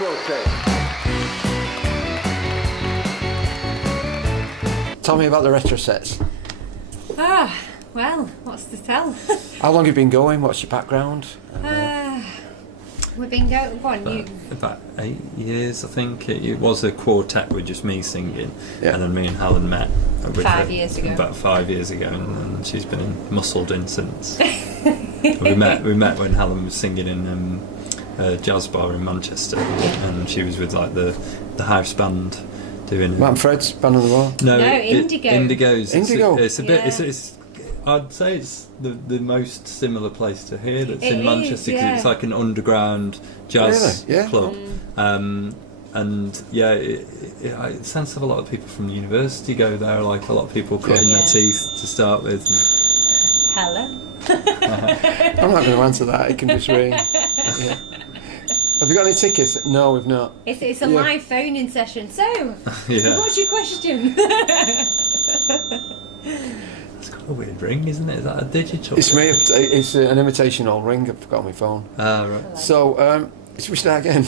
Retrosetts. Tell me about the Retrosetts. Well, what's to tell? How long have you been going? What's your background? We've been going, About 8 years, I think. It was a quartet with just me singing, and then me and Helen met. 5 years ago. About 5 years ago, and she's been muscled in since. we met when Helen was singing in a jazz bar in Manchester, and she was with like the house band doing. Matt and Fred's Band on the Wall? No, Indigo. Indigo's. Indigo. It's a bit. It's I'd say it's the most similar place to hear that's in Manchester, because it's like an underground jazz club. And it sounds like a lot of people from the university go there, like a lot of people cutting their teeth to start with. Hello. I'm not going to answer that, it can just ring. Yeah. Have you got any tickets? No, we've not. It's a live phone-in session, so what's your question? It's got a weird ring, isn't it? Is that a digital? It's me. It's an imitation old ring I've got on my phone. Ah, right. So, should we start again?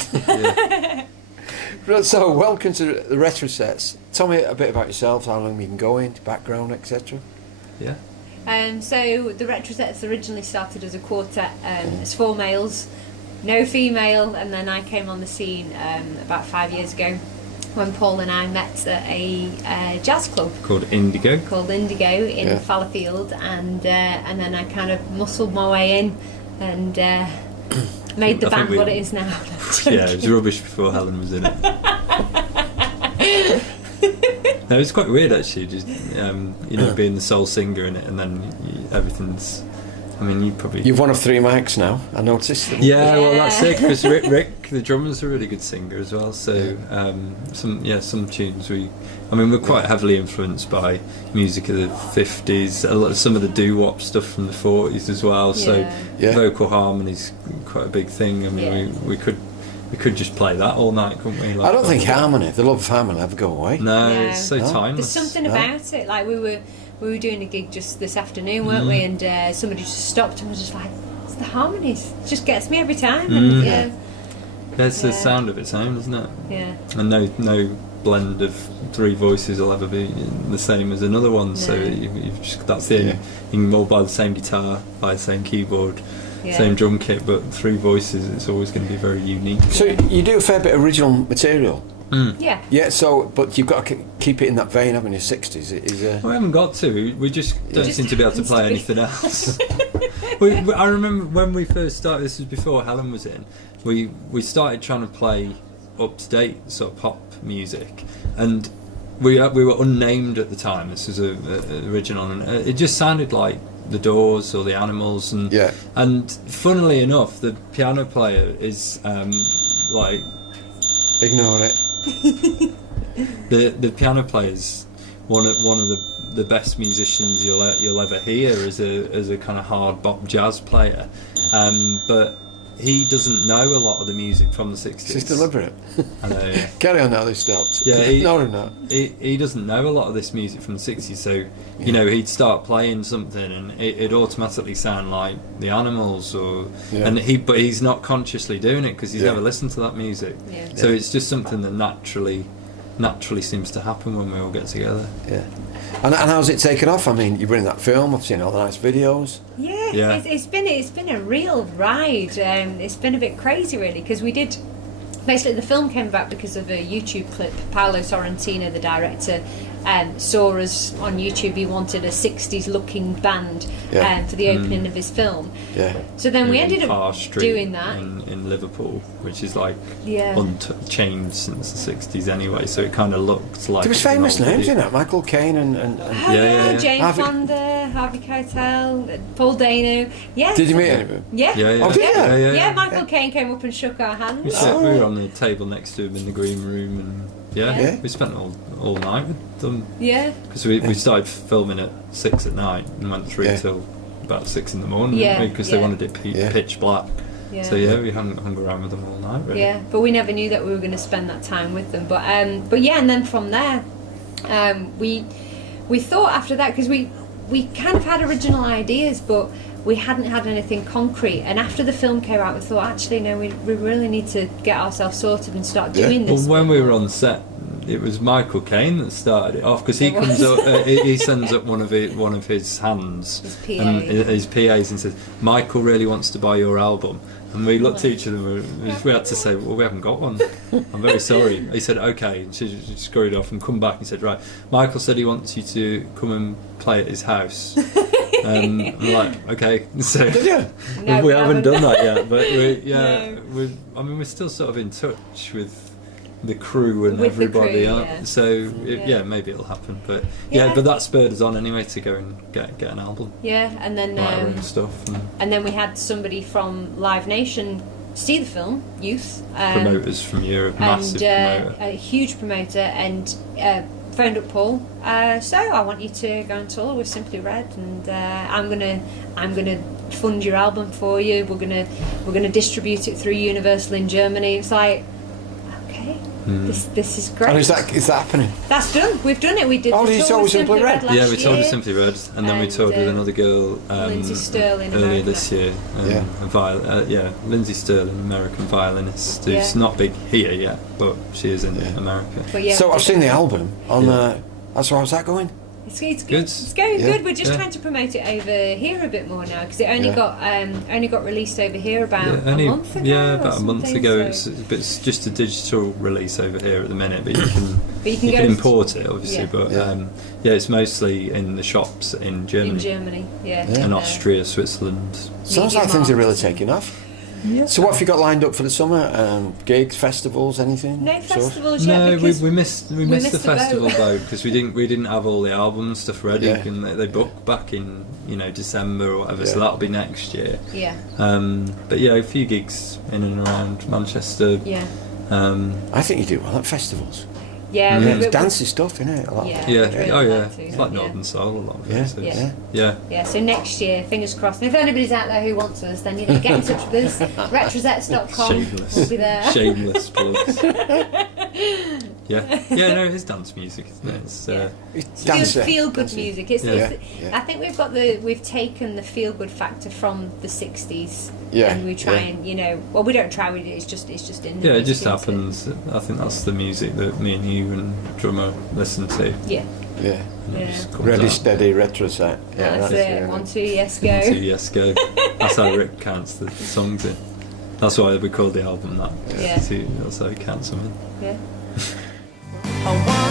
So, welcome to the Retrosetts. Tell me a bit about yourself, how long you've been going, background, etc. Yeah. So, the Retrosetts originally started as a quartet. It's 4 males, no female, and then I came on the scene about 5 years ago, when Paul and I met at a jazz club called Indigo in Fallowfield, and then I kind of muscled my way in and made the band what it is now. Yeah, it was rubbish before Helen was in it. No, it's quite weird actually, just being the sole singer in it, and then everything's. I mean, you've one of 3 mics now. I noticed. Well, that's it. Because Rick, the drummer's a really good singer as well. So some tunes we're quite heavily influenced by music of the 50s. Some of the doo-wop stuff from the 40s as well. So vocal harmony's quite a big thing. I mean, we could just play that all night, couldn't we? Like, I don't think the love of harmony will ever go away. No, it's so timeless. There's something about it. Like we were doing a gig just this afternoon, weren't we? And somebody just stopped and was just like, "It's the harmonies. It just gets me every time." And, There's the sound of its own, isn't it? Yeah. And no blend of 3 voices will ever be the same as another one. No. So you've just that's it. You can all buy the same guitar, buy the same keyboard, same drum kit, but 3 voices. It's always going to be very unique. So you do a fair bit of original material. Yeah. Yeah. So, but you've got to keep it in that vein, haven't you? 60s. We haven't got to. We just don't seem to be able to play anything else. I remember when we first started. This was before Helen was in. We started trying to play up to date sort of pop music, and we were unnamed at the time. This was a original, and it just sounded like the Doors or the Animals, and funnily enough, the piano player is ignore it. The piano player is one of the best musicians you'll ever hear as a kind of hard bop jazz player, but he doesn't know a lot of the music from the 60s. It's deliberate. I know. Yeah. Carry on now, they stopped. Yeah, he doesn't know a lot of this music from the 60s, so he'd start playing something and it'd automatically sound like the Animals, but he's not consciously doing it because he's never listened to that music. Yeah. So it's just something that naturally seems to happen when we all get together. Yeah. And how's it taken off? I mean, you've been in that film. I've seen all the nice videos. Yeah. It's been a real ride. It's been a bit crazy, really, because we did. Basically, the film came about because of a YouTube clip. Paolo Sorrentino, the director, saw us on YouTube. He wanted a 60s looking band for the opening of his film. Yeah. So then we ended up doing that in Liverpool, which is like unchanged since the 60s anyway. So it kind of looked like there was famous names in it. Michael Caine and Jane Fonda, Harvey Keitel, Paul Dano. Yeah. Did you meet any of them? Yeah. Oh, did you? Yeah. Michael Caine came up and shook our hands. We were on the table next to him in the green room, and we spent all night with them. Yeah. Because we started filming at 6 at night and went through till about 6 in the morning, because they wanted it pitch black. Yeah. So we hung around with them all night, really. Yeah, but we never knew that we were going to spend that time with them. But and then from there, we thought after that, because we kind of had original ideas, but we hadn't had anything concrete. And after the film came out, we thought, actually, no, we really need to get ourselves sorted and start doing this. Well, when we were on set, it was Michael Caine that started it off, because he comes up, he sends up one of his hands, His PA. and his PAs, and says, "Michael really wants to buy your album." And we looked at each other and we had to say, "Well, we haven't got one. I'm very sorry." He said, "Okay," and she scurried off and come back and said, "Right, Michael said he wants you to come and play at his house." I'm like, "Okay." So No, we haven't done that yet, but No. we're still sort of in touch with the crew and With the everybody crew, else. yeah. So maybe it'll happen. But Yeah. but that spurred us on anyway to go and get an album, Yeah, and then write our own stuff, and then we had somebody from Live Nation see the film, Youth, promoters from Europe, massive and promoter. a huge promoter, and phoned up Paul. So I want you to go on tour with Simply Red, and I'm gonna fund your album for you. We're gonna distribute it through Universal in Germany. It's like, okay, this is great. And is that happening? That's done. We've done it. We did. Oh, the did you tour tour with with Simply Red? last Yeah, we toured with year. Simply Red, and then we And, toured with another girl, Lindsay Sterling, earlier American. this year. Lindsay Sterling, American violinist, who's Yeah. not big here yet, but she is in America. But yeah, So we I've did seen it. the album on. That's how's that going? It's Good. good. It's going Yeah. good. We're just Yeah. trying to promote it over here a bit more now, because it only Yeah. got released over here about a month ago. Yeah, or about a month something, ago. so- It's just a digital release over here at the minute, but you can But you can go import it obviously. Yeah. But Yeah. it's mostly in the shops in Germany, in Germany, yeah, and Austria, Switzerland. Sounds Media like things are really market. taking off. Yeah. So what have you got lined up for the summer? Gigs, festivals, anything? No Sort of? festivals yet. No, because we missed the missed the festival boat. boat because we didn't have all the album stuff ready, Yeah. and they booked back in December or whatever. So Yeah. that'll be next year. Yeah, But yeah, a few gigs in and around Manchester. yeah, I think you do well at festivals. yeah. Yeah. It's dancey stuff, isn't it? A lot. Yeah. Yeah. Really Oh yeah. like to, It's like yeah. Northern Soul a lot of Yeah. places. Yeah. Yeah. Yeah. So next year, fingers crossed. And if anybody's out there who wants us, then get in touch with us. Retrosetts.com. Shameless. We'll be there. Shameless plugs. Yeah. Yeah. No, it's dance music, isn't it? It's, Yeah. It's dancey. Feel good Dancey. music. It's, Yeah. it's, Yeah. I think we've taken the feel good factor from the 60s. Yeah, And we try yeah. and we don't try. It's just in. yeah, it just isn't happens. I think that's the music that me and you and drummer listen to. Yeah. Yeah. And it Yeah. just comes Ready, out. steady, retro set. Yeah, That's it. 1, 2, yes, go. 1, 2, yes, go. That's how Rick counts the songs in. That's why we called the album that. Yeah. That's how he counts them in. Yeah. I want